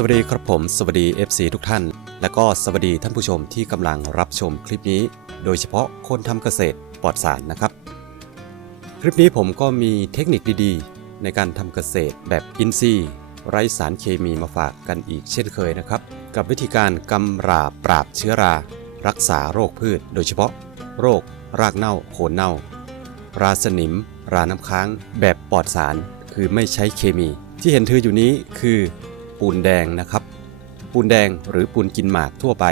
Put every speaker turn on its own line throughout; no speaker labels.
สวัสดีครับผม สวัสดี FC ทุกท่าน และก็สวัสดีท่านผู้ชมที่กำลังรับชมคลิปนี้ โดยเฉพาะคนทำเกษตรปลอดสารนะครับ คลิปนี้ผมก็มีเทคนิคดีๆ ในการทำเกษตรแบบอินทรีย์ไร้สารเคมีมาฝากกันอีกเช่นเคยนะครับ กับวิธีการกำราบปราบเชื้อรา รักษาโรคพืช โดยเฉพาะ โรค รากเน่าโคนเน่า ราสนิม ราน้ำค้าง แบบปลอดสารคือไม่ใช้เคมี ที่เห็นถืออยู่นี้คือ ปูนแดงนะครับ ปูนแดงหรือปูนกินหมากทั่วไป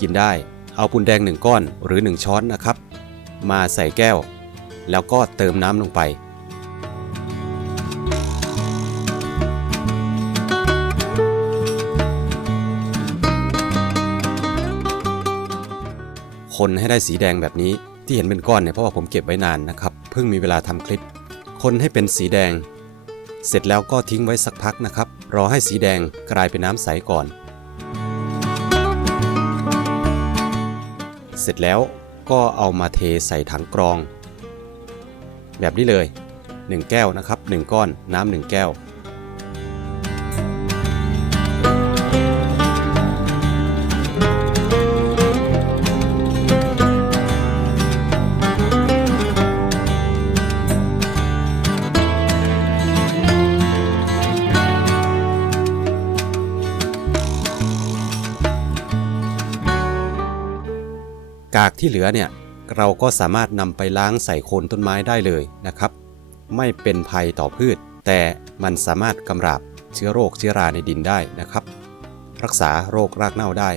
กินได้ เอาปูนแดง 1 ก้อนหรือ 1 ช้อนนะครับ มาใส่แก้ว แล้วก็เติมน้ำลงไป คนให้ได้สีแดงแบบนี้ที่เห็นเป็นก้อนเนี่ยเพราะว่าผมเก็บไว้นานนะครับ เพิ่งมีเวลาทำคลิป คนให้เป็นสีแดง เสร็จแล้วก็ทิ้งไว้สักพักนะครับ รอให้สีแดงกลายเป็นน้ำใสก่อน เสร็จแล้วก็เอามาเทใส่ถังกรอง แบบนี้เลย 1 แก้วนะครับ 1 ก้อนน้ำหนึ่งแก้ว กากที่เหลือเนี่ยเราก็สามารถนำไปล้างใส่โคนต้นไม้ได้เลยนะครับ ไม่เป็นภัยต่อพืช แต่มันสามารถกำราบเชื้อโรคเชื้อราในดินได้นะครับ รักษาโรครากเน่าได้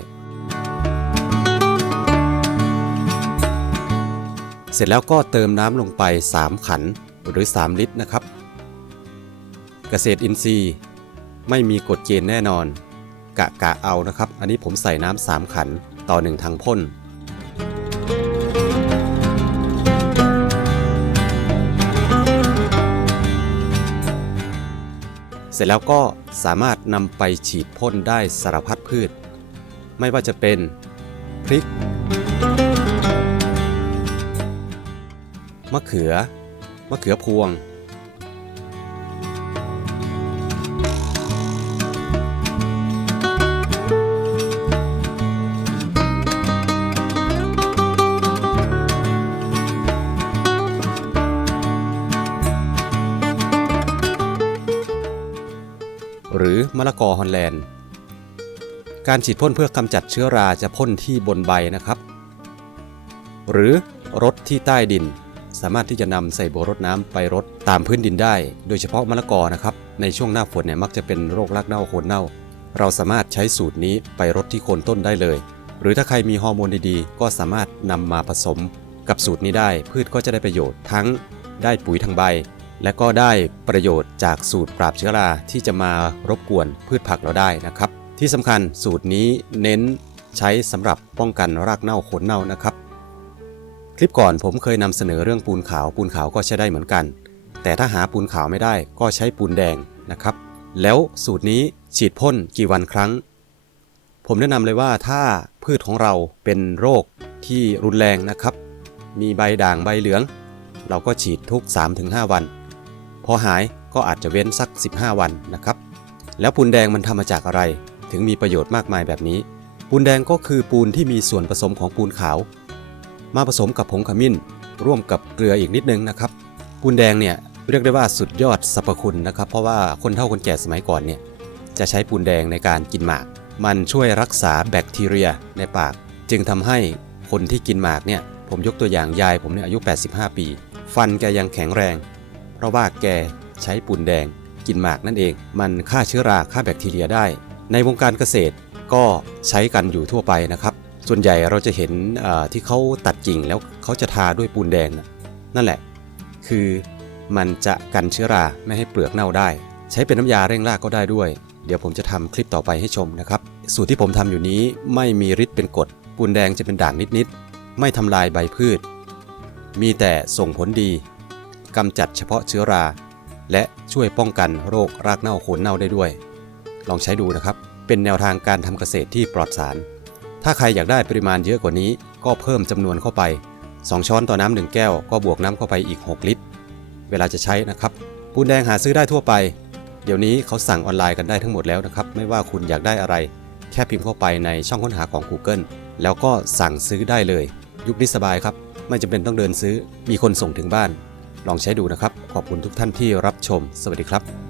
เสร็จแล้วก็เติมน้ำลงไป 3 ขันหรือ 3 ลิตรนะครับ เกษตรอินทรีย์ ไม่มีกฎเกณฑ์แน่นอน กะกะเอานะครับ อันนี้ผมใส่น้ำ3ขันต่อ1ถังพ่น เสร็จแล้วก็สามารถนำไปฉีดพ่นได้สารพัดพืช ไม่ว่าจะเป็นพริก มะเขือ มะเขือพวง มะละกอฮอลแลนด์ การฉีดพ่นเพื่อกำจัดเชื้อราจะพ่นที่บนใบนะครับ หรือรดที่ใต้ดิน สามารถที่จะนำใส่โบรดน้ำไปรดตามพื้นดินได้ โดยเฉพาะมะละกอนะครับ ในช่วงหน้าฝนเนี่ยมักจะเป็นโรครากเน่าโคนเน่า เราสามารถใช้สูตรนี้ไปรดที่โคนต้นได้เลย หรือถ้าใครมีฮอร์โมนดีๆ ก็สามารถนำมาผสมกับสูตรนี้ได้พืชก็จะได้ประโยชน์ทั้งได้ปุ๋ยทางใบ และก็ได้ประโยชน์จากสูตรปราบเชื้อราที่จะมารบกวนพืชผักเราได้นะครับ ที่สำคัญสูตรนี้เน้นใช้สำหรับป้องกันรากเน่าโคนเน่านะครับ คลิปก่อนผมเคยนำเสนอเรื่องปูนขาวปูนขาวก็ใช้ได้เหมือนกัน แต่ถ้าหาปูนขาวไม่ได้ก็ใช้ปูนแดงนะครับ แล้วสูตรนี้ฉีดพ่นกี่วันครั้ง ผมแนะนำเลยว่าถ้าพืชของเราเป็นโรคที่รุนแรงนะครับ มีใบด่างใบเหลือง เราก็ฉีดทุก 3-5 วัน พอหายก็อาจจะเว้นสัก 15 วันนะครับ แล้วปูนแดงมันทำมาจากอะไร ถึงมีประโยชน์มากมายแบบนี้ ปูนแดงก็คือปูนที่มีส่วนผสมของปูนขาว มาผสมกับผงขมิ้น ร่วมกับเกลืออีกนิดนึงนะครับ ปูนแดงเนี่ยเรียกได้ว่าสุดยอดสรรพคุณนะครับ เพราะว่าคนเฒ่าคนแก่สมัยก่อนเนี่ยจะใช้ปูนแดงในการกินหมาก มันช่วยรักษาแบคทีเรียในปาก จึงทำให้คนที่กินหมากเนี่ยผมยกตัวอย่างยายผมเนี่ยอายุ 85 ปี ฟันแกยังแข็งแรง เพราะว่าแกใช้ปูนแดงกินหมากนั่นเอง มันฆ่าเชื้อราฆ่าแบคทีเรียได้ ในวงการเกษตรก็ใช้กันอยู่ทั่วไปนะครับ ส่วนใหญ่เราจะเห็นที่เขาตัดกิ่งแล้วเขาจะทาด้วยปูนแดงนะนั่นแหละ คือมันจะกันเชื้อราไม่ให้เปลือกเน่าได้ ใช้เป็นน้ำยาเร่งรากก็ได้ด้วย เดี๋ยวผมจะทำคลิปต่อไปให้ชมนะครับ สูตรที่ผมทำอยู่นี้ไม่มีฤทธิ์เป็นกรดปูนแดงจะเป็นด่างนิดๆไม่ทำลายใบพืช มีแต่ส่งผลดี กำจัดเฉพาะเชื้อรา และช่วยป้องกันโรครากเน่าโคนเน่าได้ด้วย ลองใช้ดูนะครับ เป็นแนวทางการทำเกษตรที่ปลอดสาร ถ้าใครอยากได้ปริมาณเยอะกว่านี้ ก็เพิ่มจำนวนเข้าไป 2 ช้อนต่อน้ำหนึ่งแก้วก็บวกน้ำเข้าไปอีก 6 ลิตร เวลาจะใช้นะครับ ปูนแดงหาซื้อได้ทั่วไป เดี๋ยวนี้เขาสั่งออนไลน์กันได้ทั้งหมดแล้วนะครับ ไม่ว่าคุณอยากได้อะไร แค่พิมพ์เข้าไปในช่องค้นหาของ Google แล้วก็สั่งซื้อได้เลย ยุคนี้สบายครับ ไม่จำเป็นต้องเดินซื้อ มีคนส่งถึงบ้าน ลองใช้ดูนะครับ ขอบคุณทุกท่านที่รับชม สวัสดีครับ